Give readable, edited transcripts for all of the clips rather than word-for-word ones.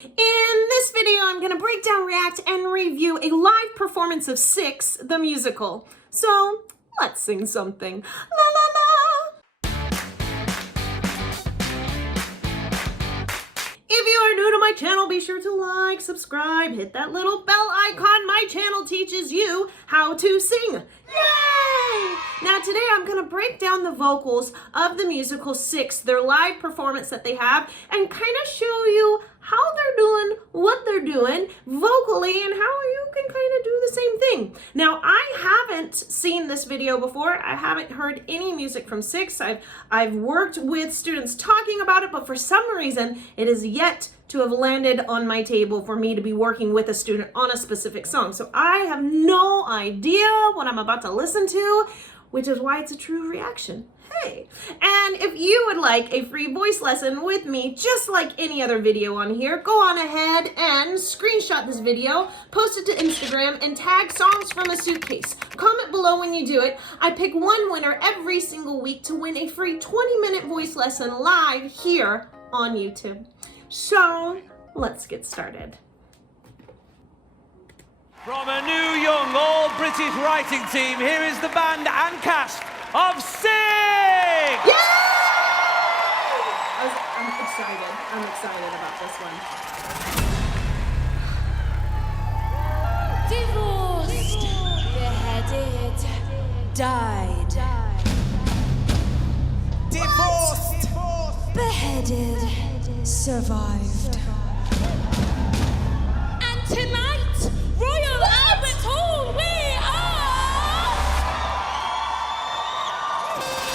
In this video, I'm going to break down, react, and review a live performance of Six, the musical. So, let's sing something. La la la! If you are new to my channel, be sure to like, subscribe, hit that little bell icon. My channel teaches you how to sing. Yay! Now today I'm going to break down the vocals of the musical Six, their live performance that they have, and kind of show you how they're doing what they're doing vocally and how you can kind of do the same thing. Now, I haven't seen this video before. I haven't heard any music from Six. I've worked with students talking about it, but for some reason, it is yet to have landed on my table for me to be working with a student on a specific song. So I have no idea what I'm about to listen to, which is why it's a true reaction. Hey, and if you would like a free voice lesson with me, just like any other video on here, go on ahead and screenshot this video, post it to Instagram, and tag Songs from a Suitcase. Comment below when you do it. I pick one winner every single week to win a free 20-minute voice lesson live here on YouTube. So, let's get started. From a new, young, all-British writing team, here is the band and cast of Six! Yeah! I'm excited. I'm excited about this one. Divorced, beheaded, died. Divorced! Beheaded, survived. And tonight, Royal Albert Hall, we are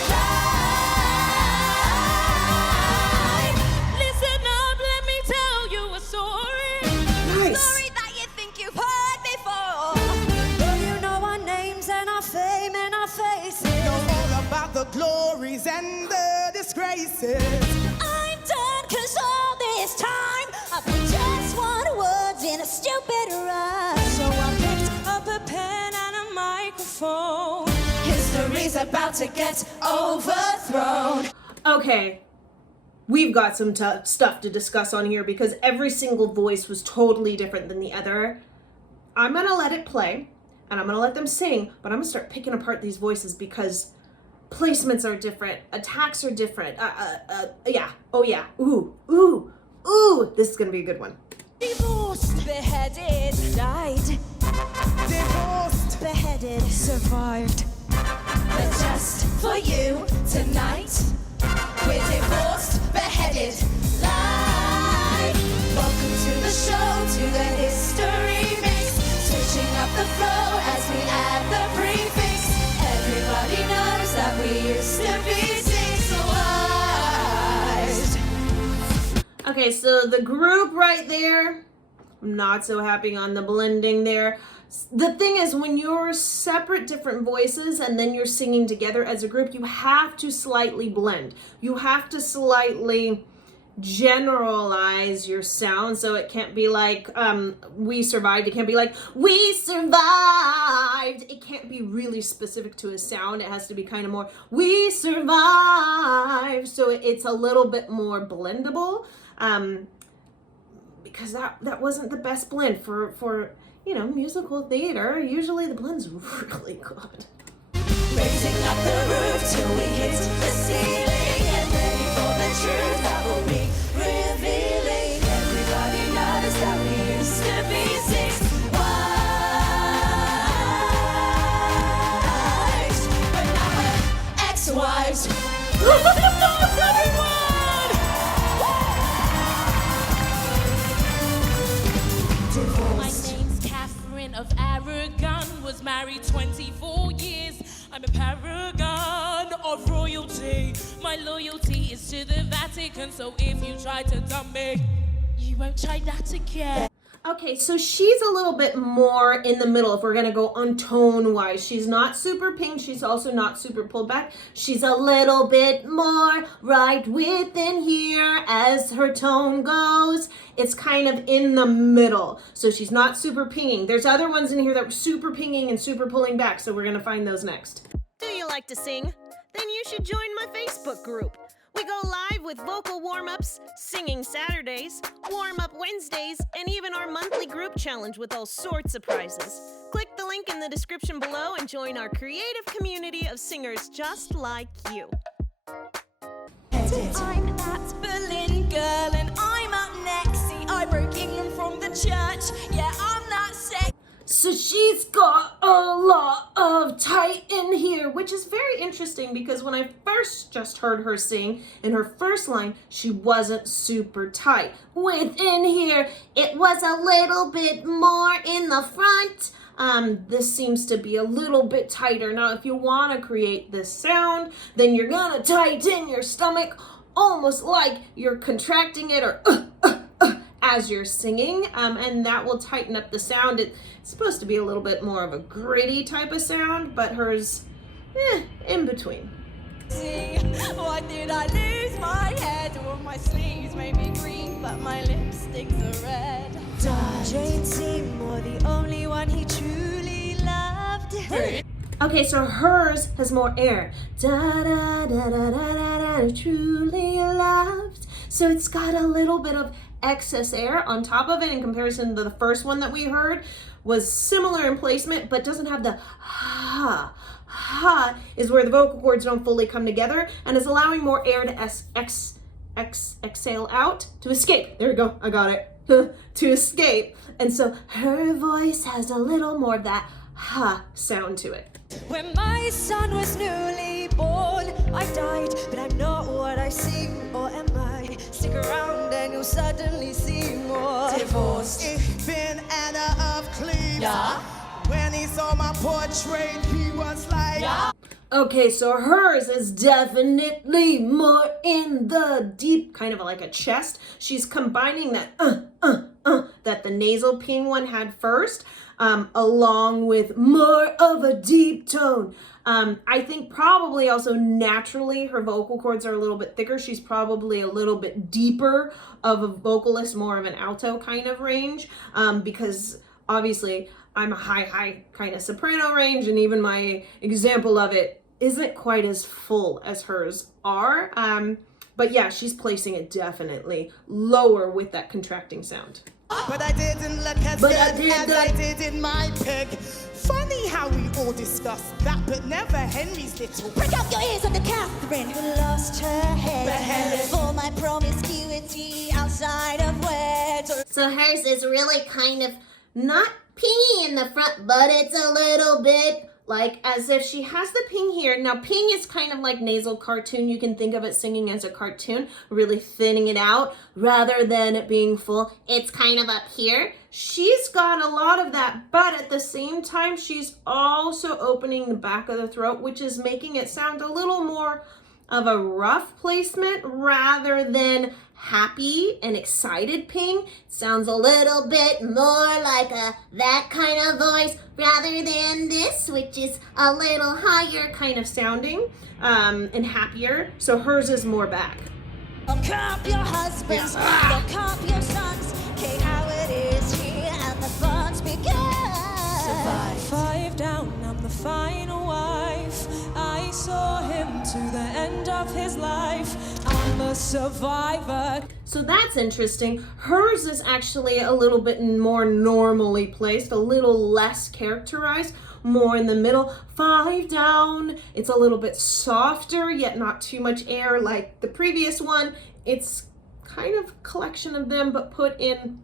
live. Listen up, let me tell you a story. Nice. Story that you think you've heard before. Well, you know our names and our fame and our faces. Know all about the glories and the disgraces. I'm done, 'cause all this time I've been just one words in a stupid rhyme. So I picked up a pen and a microphone. History's about to get overthrown. Okay, we've got some stuff to discuss on here because every single voice was totally different than the other. I'm gonna let it play and I'm gonna let them sing, but I'm gonna start picking apart these voices because placements are different, attacks are different. Yeah, oh yeah, ooh, this is gonna be a good one. Divorced, beheaded, died. Divorced. Beheaded, survived. But just for you tonight, we're divorced, beheaded, live. Welcome to the show, to the history mix. Switching up the flow as we add the prefix. Everybody knows that we used to be sexualized. Okay, so the group right there, I'm not so happy on the blending there. The thing is, when you're separate different voices and then you're singing together as a group, you have to slightly blend. You have to slightly generalize your sound, so it can't be like we survived. It can't be like we survived. It can't be really specific to a sound. It has to be kind of more we survived, so it's a little bit more blendable, because that wasn't the best blend for you know, musical theater. Usually the blend's really good. Raising up the roof till we hit the ceiling. Get ready for the truth that will be revealing. Everybody knows that we used to be six wives, but now we're ex-wives. Everyone! My name's Catherine of Aragon. Was married 24 years. I'm a paragon of royalty. My loyalty is to the Vatican. So if you try to dump me, you won't try that again. Okay, so she's a little bit more in the middle if we're gonna go on tone-wise. She's not super pink, she's also not super pulled back. She's a little bit more right within here as her tone goes. It's kind of in the middle. So she's not super pinging. There's other ones in here that were super pinging and super pulling back, so we're gonna find those next. Do you like to sing? Then you should join my Facebook group. We go live with vocal warm-ups, singing Saturdays, warm-up Wednesdays, and even our monthly group challenge with all sorts of prizes. Click the link in the description below and join our creative community of singers just like you. I'm that Berlin girl and I'm up next. See, I broke England from the church. Yeah, I'm that sex. So she's got a lot of tight in here, which is very interesting because when I first just heard her sing in her first line, she wasn't super tight. Within here, it was a little bit more in the front. This seems to be a little bit tighter. Now, if you want to create this sound, then you're gonna tighten your stomach almost like you're contracting it or as you're singing, and that will tighten up the sound. It's supposed to be a little bit more of a gritty type of sound, but hers, in between. Why did I lose my head? All my sleeves made me green, but my lipsticks are red. Jane Seymour, the only one he truly loved. Okay, so hers has more air. Da da da da da da da, truly loved. So it's got a little bit of excess air on top of it in comparison to the first one that we heard was similar in placement, but doesn't have the ha. Ha is where the vocal cords don't fully come together and is allowing more air to exhale out to escape. There we go, I got it. To escape. And so her voice has a little more of that ha sound to it. When my son was newly born, I died, but I'm not what I seem, or am I? Stick around and you'll suddenly see more. Divorced. Ich bin Anna of Cleves. Yeah. When he saw my portrait, he was like, Yeah. Okay, so hers is definitely more in the deep, kind of like a chest. She's combining that that the nasal ping one had first, along with more of a deep tone. I think probably also naturally her vocal cords are a little bit thicker. She's probably a little bit deeper of a vocalist, more of an alto kind of range, because obviously I'm a high kind of soprano range, and even my example of it isn't quite as full as hers are. But yeah, she's placing it definitely lower with that contracting sound. but I didn't look as But good I did as that. I did in my pic. Funny how we all discussed that, but never Henry's little. Prick up your ears on the Catherine who lost her head. Beheaded. For my promiscuity outside of wedge. So hers is really kind of not pingy in the front, but it's a little bit like as if she has the ping here. Now ping is kind of like nasal cartoon. You can think of it singing as a cartoon, really thinning it out rather than it being full. It's kind of up here. She's got a lot of that, but at the same time, she's also opening the back of the throat, which is making it sound a little more of a rough placement rather than happy and excited ping. It sounds a little bit more like that kind of voice rather than this, which is a little higher kind of sounding and happier. So hers is more back. Lock up your husbands, lock up your sons. Okay, how it is here and the fun's begun. Survive. 5 down, I'm the final wife. I saw him to the end of his life. I'm a survivor. So that's interesting. Hers is actually a little bit more normally placed, a little less characterized, more in the middle. 5 down, it's a little bit softer, yet not too much air like the previous one. It's kind of a collection of them, but put in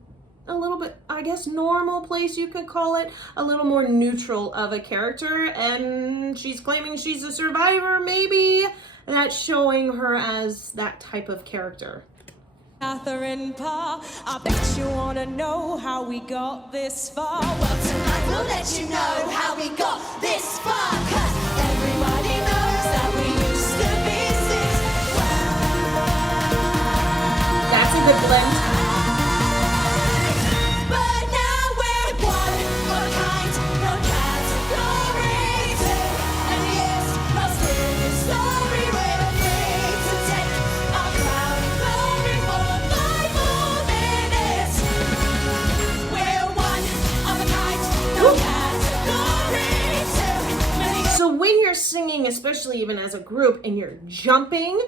a little bit, I guess, normal place, you could call it, a little more neutral of a character. And she's claiming she's a survivor, maybe. That's showing her as that type of character. Catherine Parr, I bet you wanna know how we got this far. Well, tonight we'll let you know how we got this far. 'Cause everybody knows that we used to be six. That's a good blend. But now we're one of a kind, no category two. And yes, lost in this story, we're afraid to take our crown and glory for 5 more minutes. We're one of a kind, no category two. So when you're singing, especially even as a group, and you're jumping,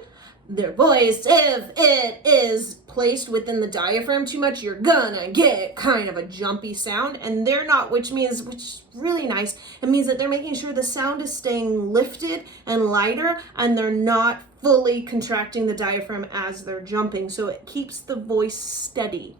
their voice. If it is placed within the diaphragm too much, you're gonna get kind of a jumpy sound, and they're not, which is really nice. It means that they're making sure the sound is staying lifted and lighter, and they're not fully contracting the diaphragm as they're jumping, so it keeps the voice steady.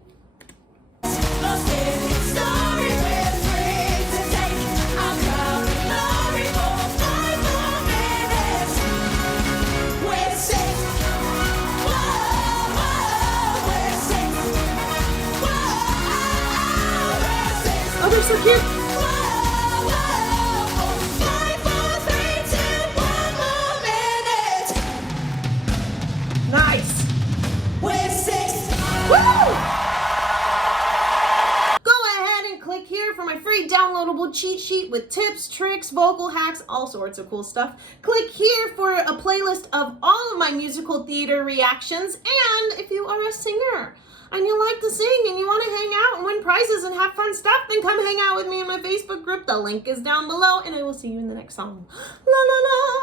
Oh, they're so cute. Nice. Woo! Go ahead and click here for my free downloadable cheat sheet with tips, tricks, vocal hacks, all sorts of cool stuff. Click here for a playlist of all of my musical theater reactions, and if you are a singer and you like to sing and you want to hang out and win prizes and have fun stuff, then come hang out with me in my Facebook group. The link is down below, and I will see you in the next song. La la la.